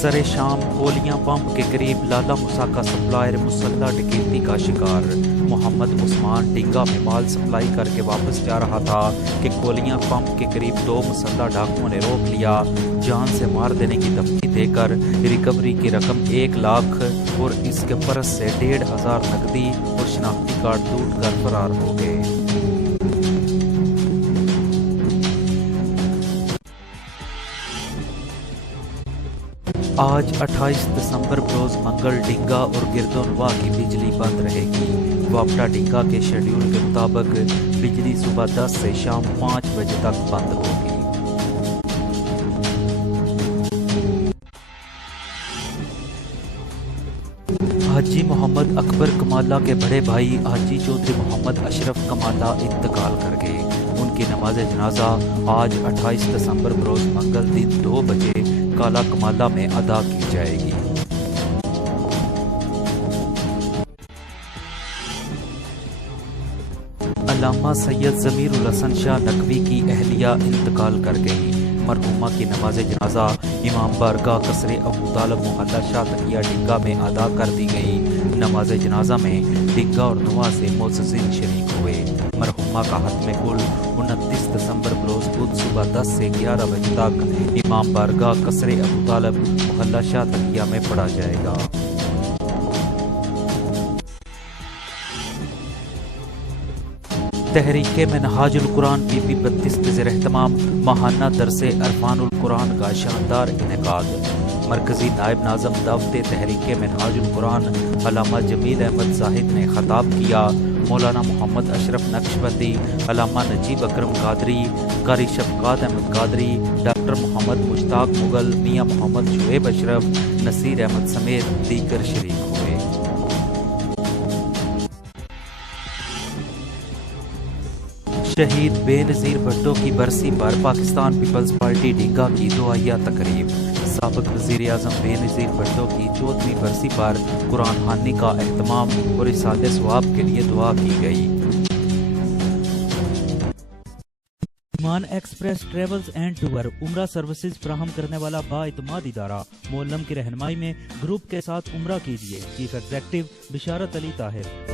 سر شام گولیاں پمپ کے قریب لالا موسیٰ کا سپلائر مسلح ڈکیتی کا شکار۔ محمد عثمان ڈنگا میں مال سپلائی کر کے واپس جا رہا تھا کہ گولیاں پمپ کے قریب 2 مسلح ڈاکوؤں نے روک لیا۔ جان سے مار دینے کی دھمکی دے کر ریکوری کی رقم 1 لاکھ اور اس کے پرس سے 1500 نقدی اور شناختی کارڈ لوٹ کر فرار ہو گئے۔ آج 28 دسمبر بروز منگل ڈنگا اور گردونواں کی بجلی بند رہے گی۔ وابڈا ڈنگا کے شیڈول کے مطابق بجلی صبح 10 سے شام 5 بجے تک بند ہوگی۔ حاجی محمد اکبر کمالہ کے بڑے بھائی حاجی چودھری محمد اشرف کمالہ انتقال کر گئے۔ ان کی نماز جنازہ آج 28 دسمبر بروز منگل دن 2 بجے کالا کمالہ میں ادا کی جائے گی۔ علامہ سید ضمیر الحسن شاہ نقوی کی اہلیہ انتقال کر گئی۔ مرحومہ کی نماز جنازہ امام بارگاہ قصر ابو طالب محلہ شاہ تقیہ ڈنگا میں ادا کر دی گئی۔ نماز جنازہ میں ڈنگا اور نواں سے معززین شریک ہوئے۔ مرحومہ کا ختم کل 29 دسمبر بروز بدھ صبح 10 سے 11 بجے تک امام بارگاہ قصر ابو طالب محلہ شاہ تقیہ میں پڑھا جائے گا۔ تحریک منہاج القرآن پی پی 32 کے زیر اہتمام ماہانہ درس عرفان القرآن کا شاندار انعقاد۔ مرکزی نائب ناظم دعوت تحریک منہاج القرآن علامہ جمیل احمد زاہد نے خطاب کیا۔ مولانا محمد اشرف نقشبندی، علامہ نجیب اکرم قادری، قاری شفقات احمد قادری، ڈاکٹر محمد مشتاق مغل، میاں محمد شعیب اشرف، نصیر احمد سمیت دیگر شریک ہوئے۔ شہید بے نظیر بھٹو کی برسی پر پاکستان پیپلز پارٹی ڈنگا کی دعائیہ تقریب۔ سابق وزیر اعظم بے نظیر بھٹو کی 14ویں برسی پر قرآن خوانی کا اہتمام اور ایصال ثواب کے لیے دعا کی گئی۔ ایمان ایکسپریس ٹریولز اینڈ ٹور عمرہ سروسز فراہم کرنے والا بااعتماد ادارہ معلم کی رہنمائی میں گروپ کے ساتھ عمرہ کیجیے۔ چیف ایگزیکٹو بشارت علی طاہر۔